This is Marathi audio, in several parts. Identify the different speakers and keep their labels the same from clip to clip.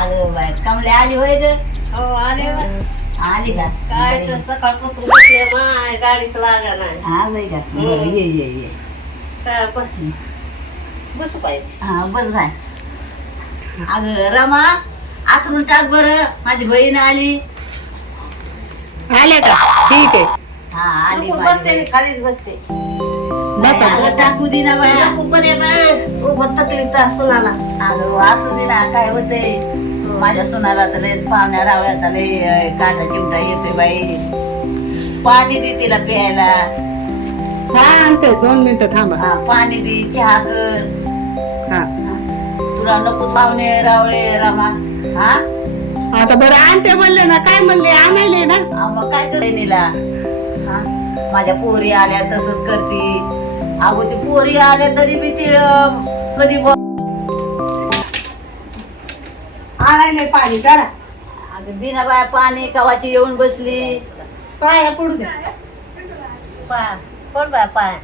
Speaker 1: अगं बाय कमले आली होय ग
Speaker 2: हो आले बा.
Speaker 1: आली का
Speaker 2: काय तर सकाळपासून बसले माय गाडीच लागा नाही.
Speaker 1: आज आहे का बरं, ये
Speaker 2: काय पण बसू पाहिजे.
Speaker 1: हा बस बाय अगं रमा आतरून टाक बरं माझी बहीण आली
Speaker 3: आले का ठीक आहे
Speaker 1: हा आली
Speaker 2: नको
Speaker 1: माझी
Speaker 2: बसते
Speaker 1: बहीण.
Speaker 2: मी खालीच बसते.
Speaker 3: बसा
Speaker 1: अगं टाकू दे ना बाया
Speaker 2: नको बरे बा उभं तकलीफ तर सुनाला.
Speaker 1: अगं असू दे ना काय होतंय माझ्या सुनाला तर लयच पाहुण्या रावळ्याचा लय काटा चिमटा येतोय बाई पाणी दे तिला प्यायला
Speaker 3: हा आणते 2 मिनिटं थांबा
Speaker 1: हा पाणी दे चहा कर
Speaker 3: हा
Speaker 1: तुला नको पाहुणे रावळे रमा हा
Speaker 3: आता बरं आणते म्हणले ना काय म्हणले आणायले ना
Speaker 1: मग काय करे नीला हा माझ्या पोरी आल्या तसंच करती अगो ती पोरी आल्या तरी बी ती कधी
Speaker 3: आणायले पाणी करा
Speaker 1: दिना बाय पाणी कवाची येऊन बसली
Speaker 3: पाया पडू दे
Speaker 2: पाय पड बाय पाय.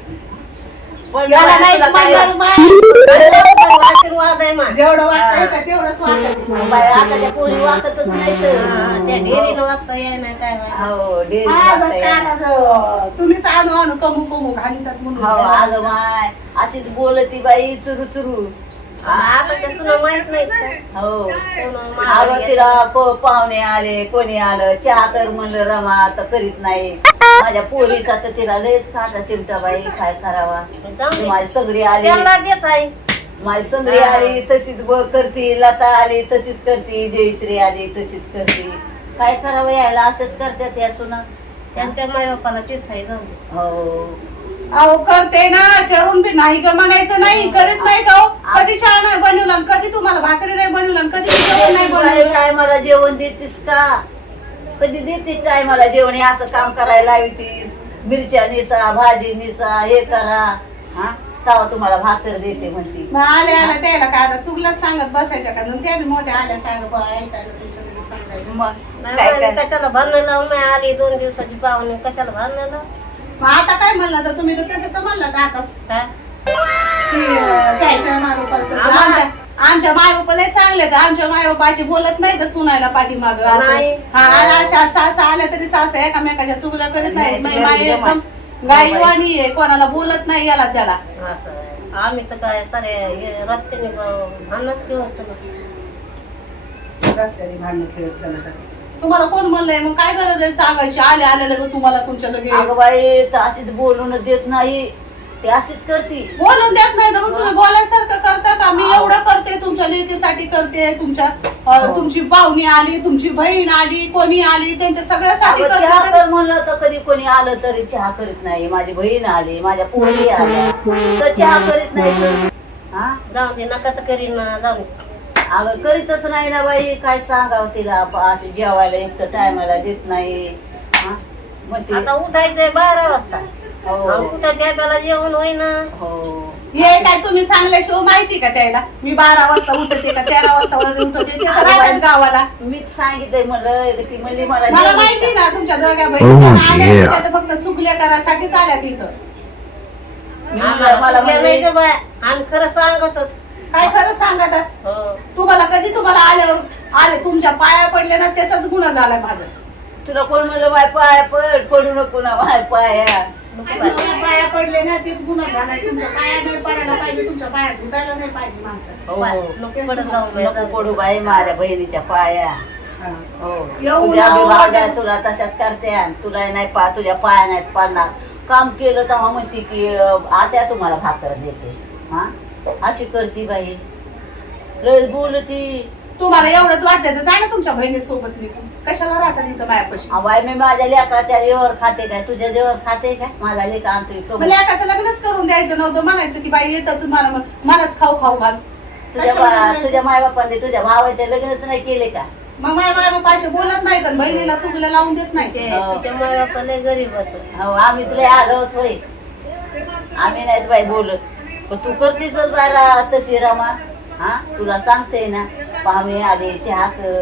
Speaker 1: पण
Speaker 3: याला नाही
Speaker 1: तुला काय-
Speaker 3: म्हणणार बाय.
Speaker 2: आशीर्वाद आहे मा.
Speaker 3: जेवढं वाटतंय का तेवढंच वाटत
Speaker 1: बाय आताच्या पोरी वाकतच नाही तर
Speaker 2: त्या ढेरीनं वागता येई नाही काय माहिती.
Speaker 1: हो डेअरी
Speaker 3: आजच
Speaker 1: वागता
Speaker 3: काय
Speaker 1: येणार.
Speaker 3: आता तुम्हीच आणू आणू कमू कमू घालितात
Speaker 1: हो
Speaker 3: म्हणून
Speaker 1: अगं माय अशीच बोलती बाई चुरू चुरू
Speaker 2: आता त्या सुना माहित नाही का?
Speaker 1: हो
Speaker 2: सुना
Speaker 1: अगं
Speaker 2: माघारी
Speaker 1: तिला पाहुणे आले कोणी आलं चहा कर म्हणलं रमा तर करीत नाही माझ्या पोरीचा तर तिला लयच काटा चिमटा बाई काय करावा
Speaker 2: जाऊ दे.
Speaker 1: माझी सगळी आली
Speaker 2: त्यांना देत आहे.
Speaker 1: माझी सगळी आली तशीच करती लता आली तशीच करती जयश्री आली तशीच करती काय करावं यायला असंच करतात या सुना
Speaker 2: त्यांच्या माय बापाला तेच आहे जाऊ दे.
Speaker 1: हो
Speaker 3: अहो करते ना करून बी नाही का म्हणायचं नाही करीत नाही का हो? कधी चहा नाही बनवलं आणि कधी तुम्हाला भाकरी नाही बनवलं आणि कधी जेवण नाही बनवलं
Speaker 1: टायमाला जेवण देतीस का कधी देतीस टायमाला जेवण हे असं काम करायला लावतीस मिरच्या निसा भाजी निसा हे करा हा तेव्हा तुम्हाला भाकर देते म्हणती
Speaker 3: मग आल्या आल्या त्याला काय आता चुकलंच सांगत बसायच्या का मग त्या बी मोठ्या आल्या सांग ऐकायला तुमच्याकडे सांगायला
Speaker 1: मग
Speaker 2: नाही
Speaker 1: काय
Speaker 2: बाई,
Speaker 1: काय
Speaker 2: कशाला भांडण लावून नाही आली 2 दिवसाची पाहुणे कशाला भांडण लावून?
Speaker 3: मग आता काय म्हणलं तर तुम्ही तर तसे तर म्हणला आताच
Speaker 2: काय?
Speaker 3: त्याच्या माय बापाला
Speaker 2: आम्हाला-
Speaker 3: आमच्या माय बापाला चांगले तर आमच्या माय बापा अशी बोलत नाही का सुनायला पाठीमाग
Speaker 2: नाही.
Speaker 3: अशा सासा आल्या तरी सासा एकामेकाच्या चुगल्या करीत नाही
Speaker 2: नाही,
Speaker 3: माय
Speaker 2: नाही,
Speaker 3: एकदम गाईवाणी आहे कोणाला बोलत नाही याला त्याला
Speaker 2: असं आहे. आम्ही तर काय सारे हे रस्त्याने भांडणच खेळत
Speaker 3: रस्त्याने भांडण खेळत चालत आहे. तुम्हाला कोण म्हणलंय मग काय गरज आहे सांगायची आले आले लगे तुम्हाला तुमच्या लगे
Speaker 1: अगं बाई तर अशीच बोलून देत नाही ते अशीच करती
Speaker 3: बोलून देत नाही तर मग तुम्ही बोलायसारखं करता का मी एवढं करते तुमच्या लेकीसाठी करते तुमच्या तुमची पाहुणी आली तुमची बहीण आली कोणी आली त्यांच्या सगळ्यासाठी
Speaker 1: अगं, चहा
Speaker 3: करते
Speaker 1: कर म्हणलं तर कधी कोणी आलं तरी चहा करीत नाही माझी बहीण आली माझ्या पोरी आल्या तर चहा करीत नाही सर. हा
Speaker 2: जाऊ दे नका तर करीन ना जाऊ दे.
Speaker 1: अगं करीतच नाही ना बाई काय सांगावं तिला अशी जेवायला एक तर टायमाला देत नाही हा मग ती
Speaker 2: आता उठायचंय 12 वाजता
Speaker 1: हो
Speaker 2: आणि कुठं डब्याला जेवण होईना.
Speaker 1: हो
Speaker 3: हे काय तुम्ही सांगल्याशिवाय माहिती का त्याला मी 12 वाजता उठते का 13 वाजता उठते ते तर
Speaker 1: अगं
Speaker 3: राहतात
Speaker 1: बाई,
Speaker 3: गावाला
Speaker 1: मीच सांगितलंय म्हणलं ती म्हणली मला
Speaker 3: मला
Speaker 1: जेवण
Speaker 3: माहिती
Speaker 1: कर.
Speaker 3: ना तुमच्या दोघ्या बहिणीच्या आल्या त्या तर फक्त चुकल्या करायसाठीच आल्या तिथं
Speaker 1: मी म्हणलं, मला
Speaker 2: आम्हाला
Speaker 1: म्हणली,
Speaker 2: नाही बाय आम्ही खरं सांगत होत.
Speaker 3: काय खरं सांगतात
Speaker 2: हो
Speaker 3: तुम्हाला कधी तुम्हाला आल्यावर आले तुमच्या पाया पडले ना त्याचाच गुन्हा झालाय माझा
Speaker 1: तुला कोण म्हणलं माय पाया पडू नको ना माय पाया
Speaker 3: तुमच्या पाया पडले ना तेच गुन्हा झालाय तुमच्या पाया नाही पडायला पाहिजे तुमच्या पाया झुकायला नाही पाहिजे माणसं
Speaker 1: हो
Speaker 2: नको पडत जाऊ बाई,
Speaker 1: नको
Speaker 2: जाऊ दे.
Speaker 1: पडू बाई माझ्या बहिणीच्या पाया
Speaker 3: हा.
Speaker 1: हो
Speaker 3: येऊ
Speaker 1: तुझ्या
Speaker 3: ना,
Speaker 1: बी
Speaker 3: हो,
Speaker 1: भावड्या
Speaker 3: ना.
Speaker 1: तुला तशाच करते तुला नाही तुझ्या पाया नाहीत पडणार काम केलं तेव्हा म्हणते की आत्या तुम्हाला भाकर देते हा अशी करती बाई लय बोलती
Speaker 3: तुम्हाला एवढंच वाटतं तर जा ना तुमच्या बहिणीसोबत निघून कशाला राहतात इथं मायापाशी
Speaker 1: बाई मी माझ्या लेकाच्या जेवर खाते काय तुझ्या जेवर खाते काय माझा लेक आणतोय कमून.
Speaker 3: मला एकाचं लग्नच करून द्यायचं नव्हतं म्हणायचं की बाई येतच मला मलाच खाऊ खाऊ घाल
Speaker 1: तुझ्या मायबापाने तुझ्या भावाच्या लग्नच नाही केले का
Speaker 3: मग माय बाबा असे बोलत नाही तर बहिणीला चुकलं लावून देत नाही
Speaker 2: ते तिच्यामुळे आपण लय गरीब होतो.
Speaker 1: हो आम्ही तुला आगवत होय आम्ही नाहीत बाई बोलत पण तू करतीसच बाय तशी रमा हा तुला सांगते ना पाहुणे आले चहा कर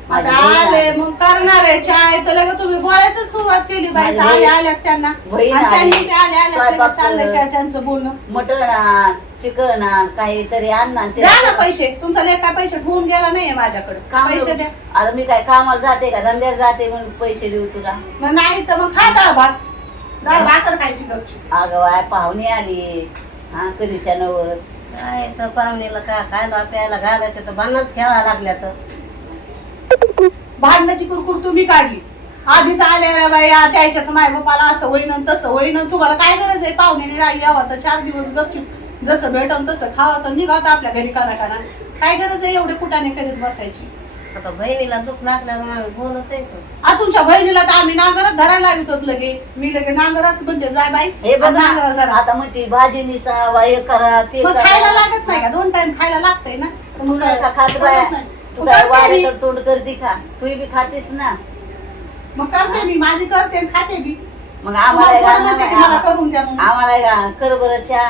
Speaker 1: माझी
Speaker 3: आता
Speaker 1: बहीण
Speaker 3: आले
Speaker 1: आली.
Speaker 3: मग करणार आहे चाय तर लगेच तुम्ही बोलायचं सुरुवात केली बाई
Speaker 1: माझी
Speaker 3: आले
Speaker 1: बहीण-
Speaker 3: आल्यास त्यांना
Speaker 1: बहीण
Speaker 3: आणि त्यांनी
Speaker 1: आली.
Speaker 3: ते आले आल्यास
Speaker 1: स्वयंपाक
Speaker 3: लगेच चाललंय
Speaker 1: कर.
Speaker 3: काय त्यांचं बोलणं
Speaker 1: मटण आण चिकन आण काहीतरी आण ना
Speaker 3: द्या ना पैसे तुमचा लेख काय पैसे ठेवून गेला नाहीये माझ्याकडे
Speaker 1: काम
Speaker 3: पैसे द्या
Speaker 1: आता मी काय कामाला जाते का धंद्याला जाते म्हणून पैसे देऊ तुला
Speaker 3: मग नाही तर मग खा डाळ भाकर खायची गपची
Speaker 1: अगं बाय पाहुणे आली हा कधीच्या नवर
Speaker 2: काय तर पाहुणीला काय खायला प्यायला घालायचं तर भांडणच खेळायला लागल्या तर
Speaker 3: भांडणाची कुरकुर तुम्ही काढली आधीच आलेल्या बाया त्याच्याच माय बापाला असं होईन तसं होईन तुम्हाला काय गरज आहे पाहुणे यावं तर 4 दिवस गपचूप जसं भेटन तसं खावं तर निघावं आपल्या घरी काना काय गरज आहे एवढे कुटाने करीत बसायची
Speaker 2: आता बहिणीला दुःख लागल्यावर आम्ही बोलत आहे
Speaker 3: आ तुमच्या बहिणीला तर आम्ही नांगरात धरायला लावित लगे मी लगे नांगरात म्हणते जाय बाई
Speaker 1: हे बघ ना,
Speaker 3: नांगरात धरा
Speaker 1: आता म्हणते भाजी निसा वाय करा ते
Speaker 3: मग
Speaker 1: करा.
Speaker 3: खायला लागत नाही का 2 टाइम खायला लागतंय ना
Speaker 1: तू नाही का खात बाया तू काय वाऱ्याकडे तोंड करते का तू बी खातेस ना
Speaker 3: मग करते मी माझी करते आणि खाते बी
Speaker 1: मग आम्हाला
Speaker 3: तुम्हाला
Speaker 1: घाल
Speaker 3: बोलते की
Speaker 1: ना
Speaker 3: मला
Speaker 1: बाई.
Speaker 3: करून द्या म्हणून.
Speaker 1: आम्हाला घाल कर बरं चहा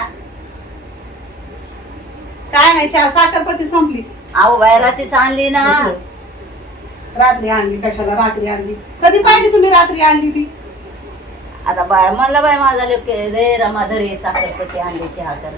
Speaker 3: काय नाही चहा साखरपती संपली
Speaker 1: अहो बाय रात्रीच आणली ना
Speaker 3: रात्री आणली कशाला रात्री आणली कधी पाहिली तुम्ही रात्री आणली ती
Speaker 1: आता बाय म्हणला बाय माझा लोक रे रमाधरी साखरपती आणली चहा कर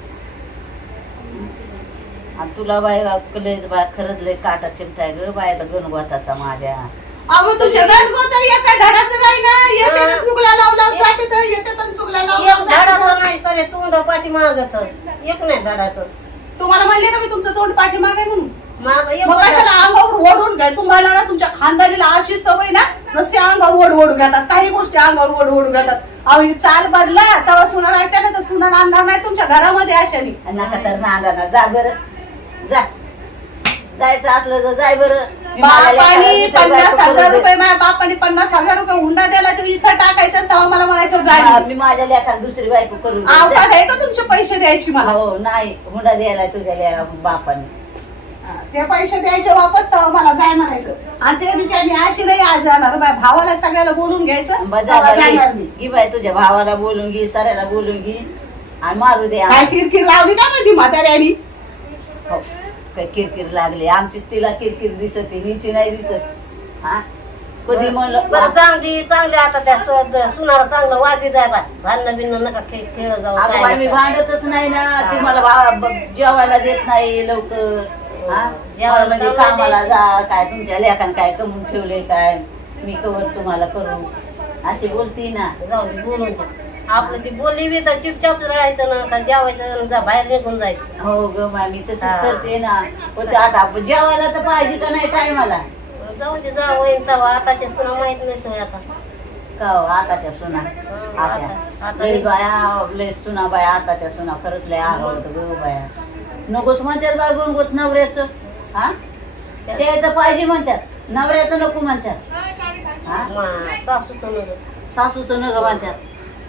Speaker 1: आणि तुला बाय कलेज बाय खरंच लय काटा चिमटाय ग बाय तर गणगोताचा माझ्या
Speaker 3: अहो तुमच्या गणगोत एका धडाचं नाही ना येते चुगला लावला जाते तर येते पण चुगला
Speaker 2: एक
Speaker 3: लावला
Speaker 2: धडाचं नाही सरे तोंड पाठी मागत एक नाही धडाचं
Speaker 3: तुम्हाला म्हणले का मी तुमचं तोंड पाठीमाग आहे म्हणून
Speaker 2: माझं एक
Speaker 3: मग कशाला अंगावर ओढून घ्या तुम्हाला ना तुमच्या खानदारीला अशी सवय ना नसते अंगावर ओढू घेतात काही गोष्टी अंगावर ओढू घेतात अहो ही चाल बदला तेव्हा सुना ऐकता ना तर सुना आणणार नाही तुमच्या घरामध्ये अशाने
Speaker 1: नका तर नांदा जा बरं जा जायचं असलं तर जाय बरं मी माझ्या
Speaker 3: बापानी
Speaker 1: लेकराला
Speaker 3: 50,000
Speaker 1: करून
Speaker 3: रुपये माझ्या बापानी 50,000 रुपये हुंडा द्यायला तर इथं टाकायचं तेव्हा मला म्हणायचं
Speaker 1: दे.
Speaker 3: जाय
Speaker 1: मी माझ्या लेखाला दुसरी बायको करून देईन.
Speaker 3: अवकाश आहे का तुमचे पैसे द्यायची मला
Speaker 1: हो नाही हुंडा द्यायला तुझ्या बापाने
Speaker 3: ते पैसे द्यायचे वापस तेव्हा मला जाय म्हणायचं आणि ते मी त्यांनी अशी नाही आज जाणार माझ्या भावाला सगळ्याला बोलून घ्यायचं तेव्हा जाणार मी
Speaker 1: घे बाय तुझ्या भावाला बोलून घे साऱ्याला बोलून घे आणि मारू दे
Speaker 3: काय किरकिर लावली का माहिती म्हाताऱ्यानी
Speaker 1: हो, काय किरकिर लागली आमची तिला किरकिर दिसत हिची नाही दिसत हा कधी म्हणलं
Speaker 2: बरं चांगली आता त्या सुनाला चांगलं वागी जाय बाय भांडणं बिन्न नका खेळ जाऊ
Speaker 1: अगं बाई मी
Speaker 2: काय
Speaker 1: भांडतच नाही ना ती मला जेवायला देत नाही लवकर हा जेवायला म्हणजे
Speaker 2: जेवायला
Speaker 1: कामाला जा काय तुमच्या लेखान काय कमवून ठेवले काय मी कवर तुम्हाला करू अशी बोलती ना
Speaker 2: जाऊ दे, बोलून दे. आपलं ती बोलली बी तर चिपचाप राहायचं ना का जेवायचं जा बाहेर निघून जायचं
Speaker 1: हो ग बाई मी तसंच
Speaker 2: हा.
Speaker 1: करते ना पण ते आता आपण जेवायला तर पाहिजे का नाही टायमाला
Speaker 2: जाऊ दे जा होईन तेव्हा आताच्या सुना माहित नाही तो आता
Speaker 1: का हो, आताच्या सुना अशा
Speaker 2: आता-
Speaker 1: लय बाया लय सुना बाया आताच्या सुना खरंच लय आवडतं ग बाया नकोच म्हणतात बाय गुणगुत नवऱ्याचं हा त्याचं पाहिजे म्हणतात नवऱ्याचं नको म्हणतात हा
Speaker 2: सासूचं नगर
Speaker 1: सासूचं नग म्हणतात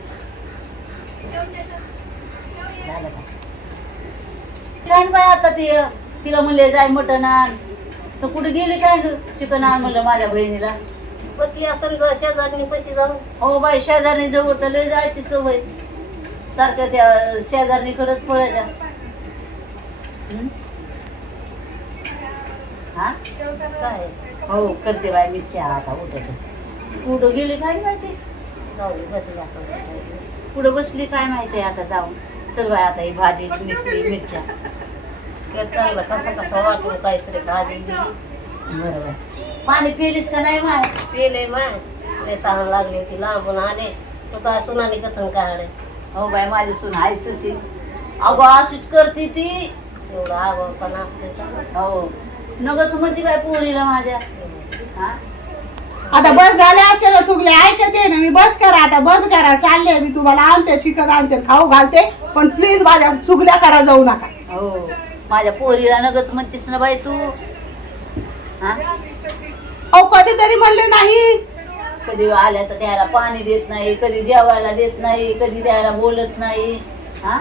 Speaker 1: झालं का? काय बाय आता तिला म्हणले जाय मटण आण तर कुठे गेली काय चिकन आण म्हणलं माझ्या बहिणीला
Speaker 2: बसली असं शेजारी पैसे जाऊन
Speaker 1: हो बाई शेजारी जवळ तर लय जायची सवय सारख्या त्या शेजारणीकडेच पळायच्या हं? हा
Speaker 2: काय
Speaker 1: हो करते बाई मी चहा आता उठत कुठं गेली काय माहिती
Speaker 2: जाऊ दे बसली आपण
Speaker 1: कुठं बसली काय माहिती आता जाऊन चल बाई आता ही भाजी मिसळी मिरच्या
Speaker 2: ते चांगलं कसा वाटलं काहीतरी भाजी दिली
Speaker 1: बरोबर पाणी पिलीस का नाही माय
Speaker 2: पेले माय लय तहान लागली होती लांबून आले तो तर सुनाने कथन काढले
Speaker 1: हो बाई माझी सून आहे तशी अगं अशीच करते ती
Speaker 2: एवढं आगाव पण आपलं
Speaker 1: हो नगच म्हणते बाई पोरीला माझ्या हा
Speaker 3: आता बस झाले असते चुकले ऐकते ना मी बस करा आता बंद करा चालले मी तुम्हाला आणते चिकन आणते खाऊ घालते पण प्लीज माझ्या चुगल्या करा जाऊ नका
Speaker 1: हो माझ्या पोरीला नगच म्हणतेस ना बाई तू हा
Speaker 3: अहो कधीतरी म्हणले नाही
Speaker 1: कधी आल्या तर त्याला पाणी देत नाही कधी जेवायला देत नाही कधी त्याला बोलत नाही हा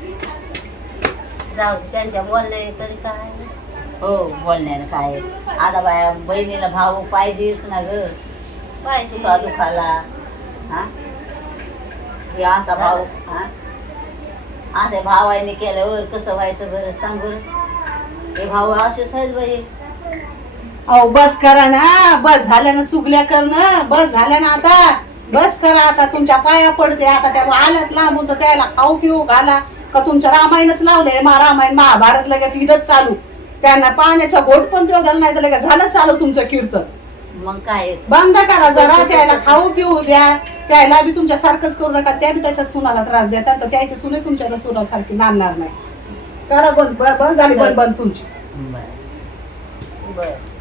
Speaker 2: जाऊ दे, त्यांच्या बोलण्याने तरी काय
Speaker 1: हो बोलण्यानं काय आता बाया बहिणीला भाऊ पाहिजेच ना ग
Speaker 2: पाहिजे
Speaker 1: सुखा दुखाला हा हे असा भाऊ हा असे भावाने केल्यावर कसं व्हायचं बरं सांग बरं हे भाऊ असेच आहेत बाई
Speaker 3: अहो बस करा ना, बस झाल्यानं चुगल्या करणं, बस झाल्या ना आता, बस करा आता, तुमच्या पाया पडते आता. त्या आल्यात लांबून तर त्याला खाऊ पिऊ घाला का तुमचं रामायणच लावलंय, रामायण महाभारत लगेच इथंच चालू. त्यांना पाण्याचा घोट पण देऊ घाल, नाही तर लगेच झालं चालू तुमचं कीर्तन.
Speaker 1: मग काय
Speaker 3: बंद करा जरा, त्याला खाऊ पिऊ द्या, त्याला बी तुमच्या सारखंच करू नका, त्या बी तशा सुनाला त्रास द्या, तर त्याची सुने तुमच्या सुनासारखी नांदणार नाही. करा बंद, बंद झाली बंद तुमची.
Speaker 1: बरं.
Speaker 2: बरं